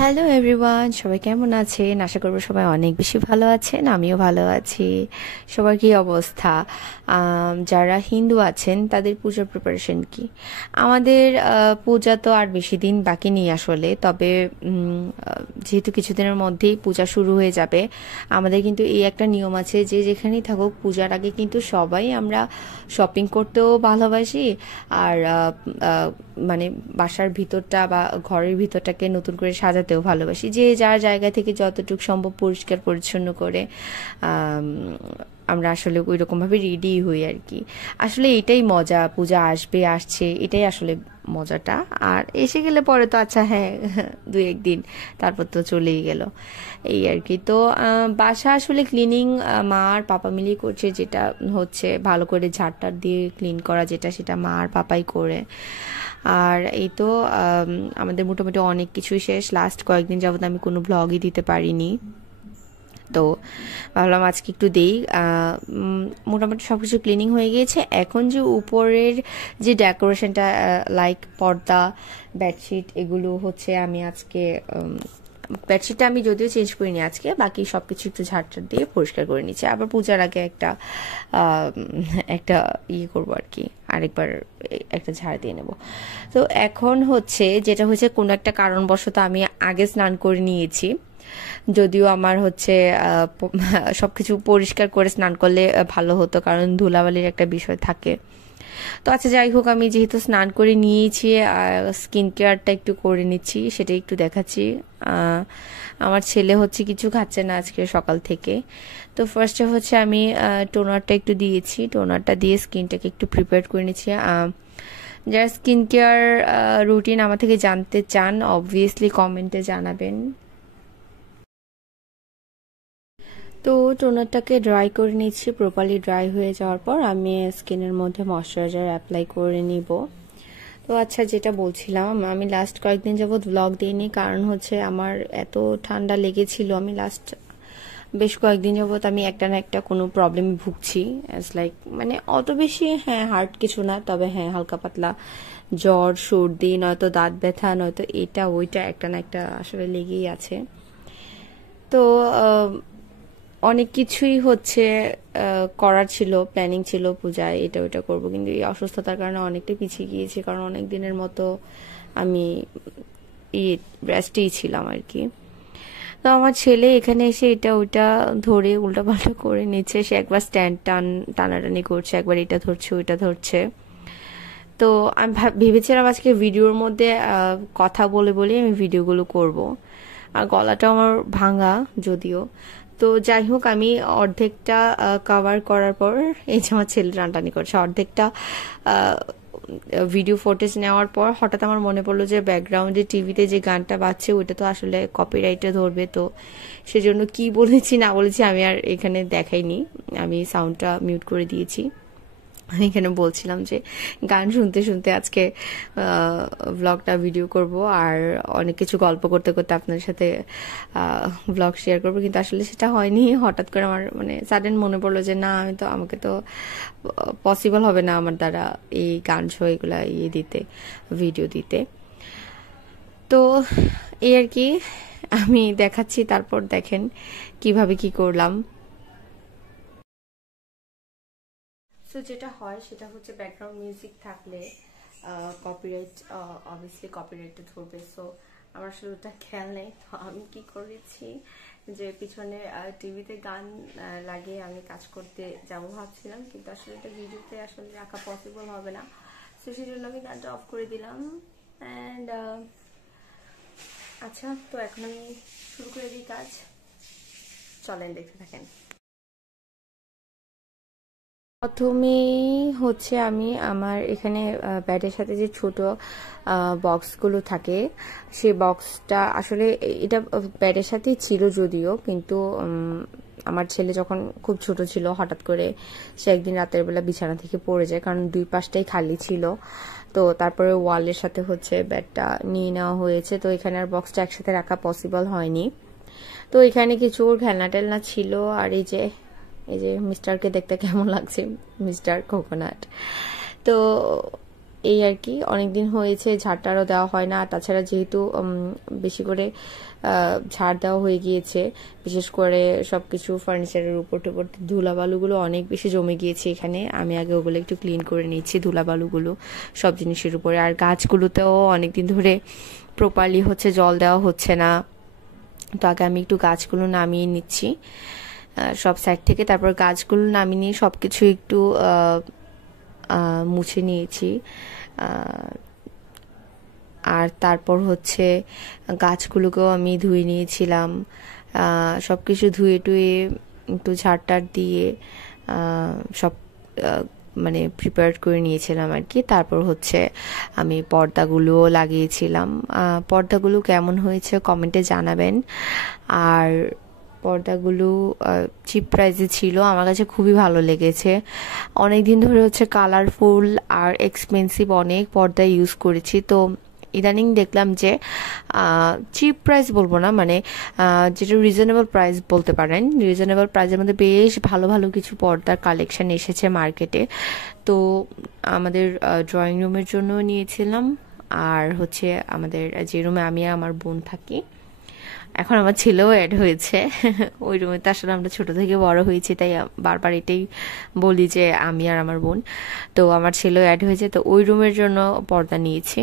Hello everyone, সবাই কেমন আছেন? আশা করব সবাই অনেক বেশি ভালো আছেন। আমিও ভালো আছি। সবার কি অবস্থা? যারা হিন্দু আছেন তাদের পূজার প্রিপারেশন কি? আমাদের পূজা তো আর বেশি দিন বাকি নেই আসলে। তবে যেহেতু কিছুদিনের মধ্যেই পূজা শুরু হয়ে যাবে, আমাদের কিন্তু এই একটা নিয়ম আছে যে যেখানেই থাকুক পূজার আগে কিন্তু সবাই আমরা শপিং করতেও ভালোবাসি। আর মানে বাসার ভিতরটা বা ঘরের ভিতরটাকে নতুন করে সাজাতেও ভালোবাসি, যে যার জায়গা থেকে যতটুকু সম্ভব পরিষ্কার পরিচ্ছন্ন করে আমরা আসলে ওই রকমভাবে রেডি হই আর কি। আসলে এটাই মজা, পূজা আসছে, এটাই আসলে মজাটা। আর এসে গেলে পরে তো আচ্ছা হ্যাঁ দুই একদিন তারপর তো চলেই গেল, এই আর কি। তো বাসা আসলে ক্লিনিং মা আর পাপা মিলিয়ে করছে, যেটা হচ্ছে ভালো করে ঝাড়টার দিয়ে ক্লিন করা, যেটা সেটা মা আর পাপাই করে। আর এই তো আমাদের মোটামুটি অনেক কিছুই শেষ। লাস্ট কয়েকদিন যাবত আমি কোনো ব্লগই দিতে পারিনি, তো ভাবলাম আজকে একটু দেই। মোটামুটি সব কিছু ক্লিনিং হয়ে গিয়েছে। এখন যে উপরের যে ডেকোরেশনটা, লাইক পর্দা, বেডশিট, এগুলো হচ্ছে আমি আজকে বেডশিটটা আমি যদিও চেঞ্জ করিনি আজকে, বাকি সব কিছু একটু ঝাড়টার দিয়ে পরিষ্কার করে নিচ্ছি। আবার পূজার আগে একটা ইয়ে করবো আর কি, আরেকবার একটা ঝাড় দিয়ে নেব। তো এখন হচ্ছে যেটা হয়েছে, কোনো একটা কারণবশত আমি আগে স্নান করে নিয়েছি, যদিও আমার হচ্ছে সবকিছু পরিষ্কার করে স্নান করলে ভালো হতো, কারণ ধুলাবালির একটা বিষয় থাকে। তো আচ্ছা যাই হোক, আমি যেহেতু স্নান করে নিয়েছি, স্কিন কেয়ারটা একটু করে নিচ্ছি, সেটাই একটু দেখাচ্ছি। আমার ছেলে হচ্ছে কিছু খাচ্ছে না আজকে সকাল থেকে। তো ফার্স্টে হচ্ছে আমি টোনারটা একটু দিয়েছি, টোনারটা দিয়ে স্কিনটাকে একটু প্রিপেয়ার করে নিচ্ছি। যারা স্কিন কেয়ার রুটিন আমার থেকে জানতে চান, অবভিয়াসলি কমেন্টে জানাবেন। তো টোনারটাকে ড্রাই করে নিচ্ছি। প্রপারলি ড্রাই হয়ে যাওয়ার পর আমি স্কিনের মধ্যে ময়শ্চারাইজার অ্যাপ্লাই করে নিব। তো আচ্ছা, যেটা বলছিলাম, আমি লাস্ট কয়েকদিন যাবৎ ব্লগ দিইনি, কারণ হচ্ছে আমার এত ঠান্ডা লেগেছিল। আমি লাস্ট বেশ কয়েকদিন যাবৎ আমি একটা না একটা কোনো প্রবলেমে ভুগছি। লাইক মানে অত বেশি হ্যাঁ হার্ড কিছু না, তবে হ্যাঁ হালকা পাতলা জ্বর, সর্দি, নয়তো দাঁত ব্যথা, নয়তো এটা ওইটা একটা না একটা আসলে লেগেই আছে। তো অনেক কিছুই হচ্ছে করার ছিল, প্ল্যানিং ছিল পূজায় এটা ওইটা করব, কিন্তু এই অসুস্থতার কারণে অনেকটা পিছিয়ে গিয়েছি, কারণ অনেক দিনের মতো আমি রেস্টেই ছিলাম আর কি। তো আমার ছেলে এখানে এসে এটা ওইটা ধরে উল্টাপাল্টা করে নিচ্ছে। সে একবার স্ট্যান্ড টানাটানি করছে, একবার এটা ধরছে ওইটা ধরছে। তো আমি ভেবেছিলাম আজকে ভিডিওর মধ্যে কথা বলে বলে আমি ভিডিওগুলো করব, আর গলাটাও আমার ভাঙা যদিও। তো যাই হোক, আমি অর্ধেকটা কভার করার পর, এই যে আমার ছেলে টানটানি করছে, অর্ধেকটা ভিডিও ফুটেজ নেওয়ার পর হঠাৎ আমার মনে পড়লো যে ব্যাকগ্রাউন্ডে টিভিতে যে গানটা বাজছে ওইটা তো আসলে কপিরাইটে ধরবে। তো সেজন্য কি বলেছি না বলেছি আমি আর এখানে দেখাইনি, আমি সাউন্ডটা মিউট করে দিয়েছি। এখানে বলছিলাম যে গান শুনতে শুনতে আজকে ব্লগটা ভিডিও করব, আর অনেক কিছু গল্প করতে করতে আপনাদের সাথে ব্লগ শেয়ার করব, কিন্তু আসলে সেটা হয়নি। হঠাৎ করে আমার মানে সাডেন মনে পড়লো যে না, আমাকে তো পসিবল হবে না আমার দ্বারা এই গান শো এগুলা দিতে, ভিডিও দিতে। তো এই আর কি, আমি দেখাচ্ছি, তারপর দেখেন কিভাবে কি করলাম। সো যেটা হয় সেটা হচ্ছে, ব্যাকগ্রাউন্ড মিউজিক থাকলে কপিরাইট, অবভিয়াসলি কপিরাইটে ধরবে। সো আমার আসলে ওটা খেয়াল নেই। তো আমি কি করেছি যে পিছনে টিভিতে গান লাগিয়ে আমি কাজ করতে যাব ভাবছিলাম, কিন্তু আসলে এটা ভিডিওতে আসলে রাখা পসিবল হবে না। সো সেই জন্য আমি গানটা অফ করে দিলাম। অ্যান্ড আচ্ছা, তো এখন আমি শুরু করে দিই কাজ, চলেন দেখতে থাকেন। প্রথমেই হচ্ছে আমি আমার এখানে ব্যাডের সাথে যে ছোট বক্সগুলো থাকে, সেই বক্সটা আসলে এটা ব্যাডের সাথেই ছিল যদিও, কিন্তু আমার ছেলে যখন খুব ছোট ছিল হঠাৎ করে সে একদিন রাতের বেলা বিছানা থেকে পড়ে যায়, কারণ দুই পাশটাই খালি ছিল। তো তারপরে ওয়ালের সাথে হচ্ছে ব্যাডটা নিয়ে নেওয়া হয়েছে। তো এখানে আর বক্সটা একসাথে রাখা পসিবল হয়নি। তো এখানে কিছু খেলনা টেলনা ছিল, আর এই যে মিস্টারকে দেখতে কেমন লাগছে, মিস্টার কোকোনাট। তো এই আর কি, অনেকদিন হয়েছে ঝাড়টারও দেওয়া হয় না। তাছাড়া যেহেতু বেশি করে ঝাড় দেওয়া হয়ে গিয়েছে, বিশেষ করে সবকিছু ফার্নিচারের উপর টুপর ধুলাবালুগুলো অনেক বেশি জমে গিয়েছে এখানে। আমি আগে ওগুলো একটু ক্লিন করে নিচ্ছি, ধুলাবালুগুলো সব জিনিসের উপরে। আর গাছগুলোতেও অনেকদিন ধরে প্রপারলি হচ্ছে জল দেওয়া হচ্ছে না, তো আগে আমি একটু গাছগুলো নামিয়ে নিচ্ছি সব সাইড থেকে। তারপর গাছগুলো নামিয়ে নিয়ে সব কিছু একটু মুছে নিয়েছি। আর তারপর হচ্ছে গাছগুলোকেও আমি ধুয়ে নিয়েছিলাম, সব কিছু ধুয়ে টুয়ে একটু ঝাড়টার দিয়ে সব মানে প্রিপেয়ার করে নিয়েছিলাম আর কি। তারপর হচ্ছে আমি পর্দাগুলোও লাগিয়েছিলাম। পর্দাগুলো কেমন হয়েছে কমেন্টে জানাবেন। আর পর্দাগুলো চিপ প্রাইসে ছিল, আমার কাছে খুবই ভালো লেগেছে। অনেক দিন ধরে হচ্ছে কালারফুল আর এক্সপেন্সিভ অনেক পর্দা ইউজ করেছি, তো ইদানিং দেখলাম যে চিপ প্রাইস বলবো না, মানে যেটা রিজনেবল প্রাইস বলতে পারেন, রিজনেবল প্রাইসের মধ্যে বেশ ভালো ভালো কিছু পর্দার কালেকশন এসেছে মার্কেটে। তো আমাদের ড্রয়িং রুমের জন্য নিয়েছিলাম, আর হচ্ছে আমাদের যে রুমে আমি আর আমার বোন থাকি, এখন আমার ছেলেও অ্যাড হয়েছে ওই রুমে। তো আসলে আমরা ছোট থেকে বড় হয়েছি, তাই বারবার এটাই বলি যে আমি আর আমার বোন। তো আমার ছেলেও অ্যাড হয়েছে, তো ওই রুমের জন্য পর্দা নিয়েছি।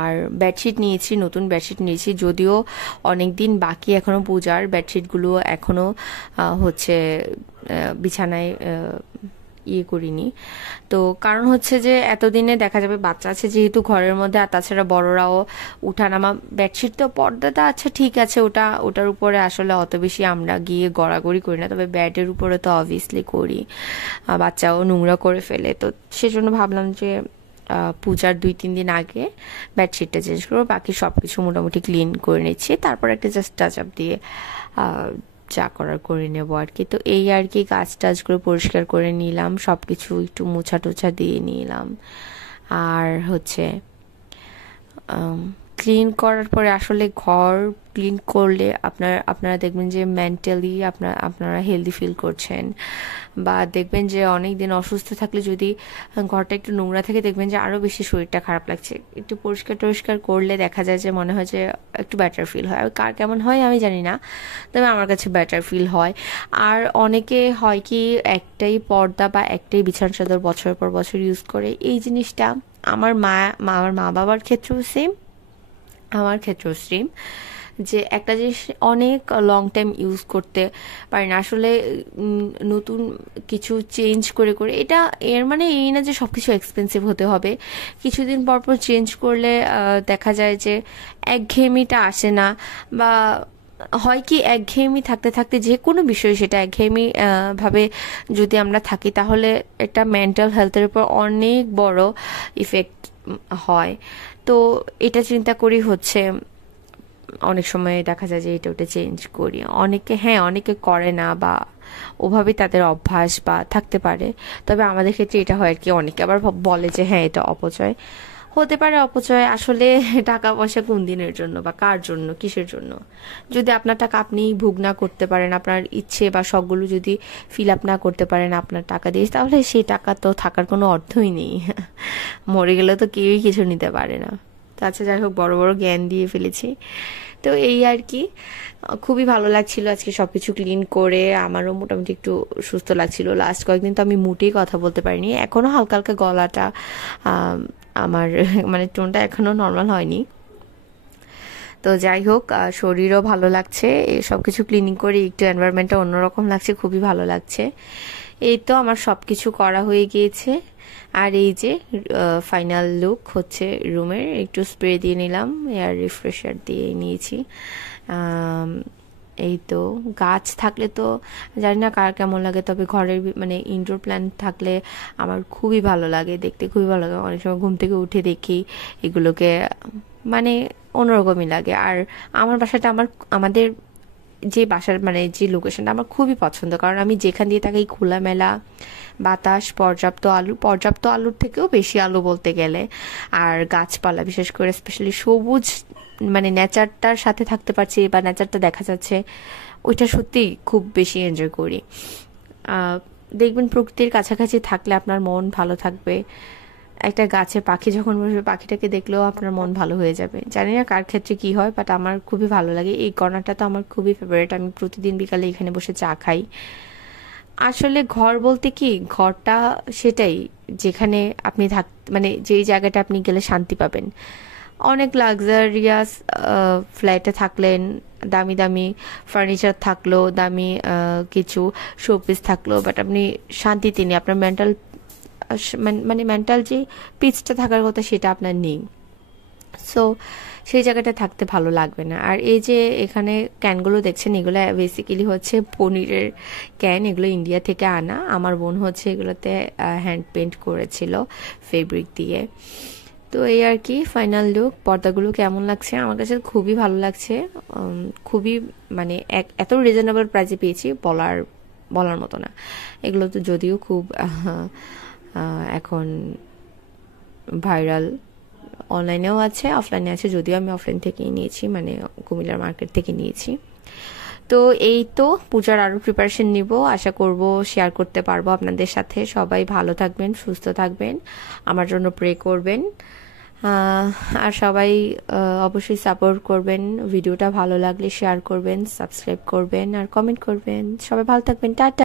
আর বেডশিট নিয়েছি, নতুন বেডশিট নিয়েছি, যদিও অনেক দিন বাকি এখনো পূজার। বেডশিটগুলো এখনো হচ্ছে বিছানায় ইয়ে করিনি। তো কারণ হচ্ছে যে এতদিনে দেখা যাবে বাচ্চা আছে যেহেতু ঘরের মধ্যে, আর তাছাড়া বড়রাও উঠানামা, বেডশিট তো পর্দাটা আচ্ছা ঠিক আছে, ওটার উপরে আসলে অত বেশি আমরা গিয়ে গড়াগড়ি করি না, তবে বেডের উপরে তো অবভিয়াসলি করি, বাচ্চাও নোংরা করে ফেলে। তো সেজন্য ভাবলাম যে পূজার 2-3 দিন আগে বেডশিটটা চেঞ্জ করবো, বাকি সব কিছু মোটামুটি ক্লিন করে নিচ্ছি, তারপর একটা জাস্ট টাচ আপ দিয়ে যা করার করে নেবো আর কি। তো এই আর কি, কাজ টাজ করে পরিষ্কার করে নিলাম, সব কিছু একটু মোছা টোছা দিয়ে নিলাম। আর হচ্ছে ক্লিন করার পরে আসলে ঘর ক্লিন করলে আপনারা দেখবেন যে মেন্টালি আপনারা হেলদি ফিল করছেন, বা দেখবেন যে অনেক দিন অসুস্থ থাকলে যদি ঘরটা একটু নোংরা থাকে, দেখবেন যে আরও বেশি শরীরটা খারাপ লাগছে। একটু পরিষ্কার টরিষ্কার করলে দেখা যায় যে মনে হয় যে একটু বেটার ফিল হয়। আর কার কেমন হয় আমি জানি না, তবে আমার কাছে বেটার ফিল হয়। আর অনেকে হয় কি একটাই পর্দা বা একটাই বিছানা চাদর বছর পর বছর ইউজ করে, এই জিনিসটা আমার আমার মা বাবার ক্ষেত্রেও সেম, আমার ক্ষেত্রেও সেম, যে একটা জিনিস অনেক লং টাইম ইউজ করতে পারি না আসলে। নতুন কিছু চেঞ্জ করে করে, এটা এর মানে এই না যে সব কিছু এক্সপেন্সিভ হতে হবে, কিছুদিন পর পর চেঞ্জ করলে দেখা যায় যে একঘেয়েমিটা আসে না, বা হয় কি একঘেয়েমি থাকতে থাকতে যে কোনো বিষয় সেটা একঘেয়েমি ভাবে যদি আমরা থাকি, তাহলে একটা মেন্টাল হেলথের উপর অনেক বড় ইফেক্ট হয়। তো এটা চিন্তা করি হচ্ছে অনেক সময় দেখা যায় যে এটা ওটা চেঞ্জ করি। অনেকে করে না, বা ওভাবেই তাদের অভ্যাস বা থাকতে পারে। তবে আমাদের ক্ষেত্রে এটা হয় আর কি, অনেকে আবার বলে যে হ্যাঁ এটা অপচয় হতে পারে। অপচয় আসলে টাকা পয়সা কোন দিনের জন্য বা কার জন্য, কিসের জন্য? যদি আপনার টাকা আপনি ভোগ না করতে পারেন, আপনার ইচ্ছে বা শখগুলো যদি ফিল আপ না করতে পারেন আপনার টাকা দিয়ে, তাহলে সেই টাকা তো থাকার কোনো অর্থই নেই মরে গেলে তো কেউই কিছু নিতে পারে না। তো আচ্ছা, যাই হোক, বড় বড় জ্ঞান দিয়ে ফেলেছি। তো এই আর কি, খুবই ভালো লাগছিল আজকে সবকিছু ক্লিন করে। আমারও মোটামুটি একটু সুস্থ লাগছিল। লাস্ট কয়েকদিন তো আমি মোটেই কথা বলতে পারিনি, এখনো হালকা হালকা গলাটা আমার মানে টোনটা এখনো নর্মাল হয়নি। তো যাই হোক, শরীরও ভালো লাগছে, সব কিছু ক্লিনিং করে একটু এনভায়রনমেন্টটা অন্যরকম লাগছে, খুবই ভালো লাগছে। এই তো আমার সব কিছু করা হয়ে গিয়েছে। আর এই যে ফাইনাল লুক হচ্ছে রুমের, একটু স্প্রে দিয়ে নিলাম, এয়ার রিফ্রেশার দিয়ে নিয়েছি। এই তো, গাছ থাকলে তো জানি না কার কেমন লাগে, তবে ঘরের মানে ইনডোর প্ল্যান্ট থাকলে আমার খুবই ভালো লাগে, দেখতে খুবই ভালো লাগে। অনেক সময় ঘুম থেকে উঠে দেখি এগুলোকে, মানে অন্যরকমই লাগে। আর আমার বাসাটা আমাদের যে বাসার মানে যে লোকেশনটা আমার খুবই পছন্দ, কারণ আমি যেখান দিয়ে তাকাই খোলামেলা বাতাস, পর্যাপ্ত আলোর থেকেও বেশি আলো বলতে গেলে, আর গাছপালা, বিশেষ করে স্পেশালি সবুজ, মানে নেচারটার সাথে থাকতে পারছি বা নেচারটা দেখা যাচ্ছে, ওইটা সত্যি খুব বেশি এনজয় করি। দেখবেন প্রকৃতির কাছাকাছি থাকলে আপনার মন ভালো থাকবে, একটা গাছে পাখি যখন বসবে, পাখিটাকে দেখলেও আপনার মন ভালো হয়ে যাবে। জানি না কার ক্ষেত্রে কি হয়, বাট আমার খুবই ভালো লাগে। এই কর্নারটা তো আমার খুবই ফেভারিট, আমি প্রতিদিন বিকালে এখানে বসে চা খাই। আসলে ঘর বলতে কি, ঘরটা সেটাই যেখানে আপনি মানে যেই জায়গাটা আপনি গেলে শান্তি পাবেন। অনেক লাক্সারিয়াস ফ্ল্যাটে থাকলেন, দামি দামি ফার্নিচার থাকলো, দামি কিছু শোপিস থাকলো, বাট আপনি শান্তিতে নেই, আপনার মেন্টাল মানে মেন্টাল যে পিসটা থাকার কথা সেটা আপনার নেই। সো সেই জায়গাটা থাকতে ভালো লাগবে না। আর এই যে এখানে ক্যানগুলো দেখছেন, এগুলো বেসিক্যালি হচ্ছে পনিরের ক্যান, এগুলো ইন্ডিয়া থেকে আনা। আমার বোন হচ্ছে এগুলোতে হ্যান্ড পেন্ট করেছিল ফেব্রিক দিয়ে। তো এই আর কি ফাইনাল লুক। পর্দাগুলো কেমন লাগছে? আমার কাছে খুবই ভালো লাগছে। খুবই মানে এত রিজনেবল প্রাইসে পেয়েছি, বলার মতো না। এগুলো তো যদিও খুব এখন ভাইরাল, অনলাইনেও আছে, অফলাইনে আছে, যদিও আমি অফলাইন থেকেই নিয়েছি, মানে কুমিল্লার মার্কেট থেকে নিয়েছি। তো এই তো পূজার আরও প্রিপারেশন নিব, আশা করব শেয়ার করতে পারবো আপনাদের সাথে। সবাই ভালো থাকবেন, সুস্থ থাকবেন, আমার জন্য প্রে করবেন। আর সবাই অবশ্যই সাপোর্ট করবেন, ভিডিওটা ভালো লাগলে শেয়ার করবেন, সাবস্ক্রাইব করবেন আর কমেন্ট করবেন। সবাই ভালো থাকবেন, টাটা।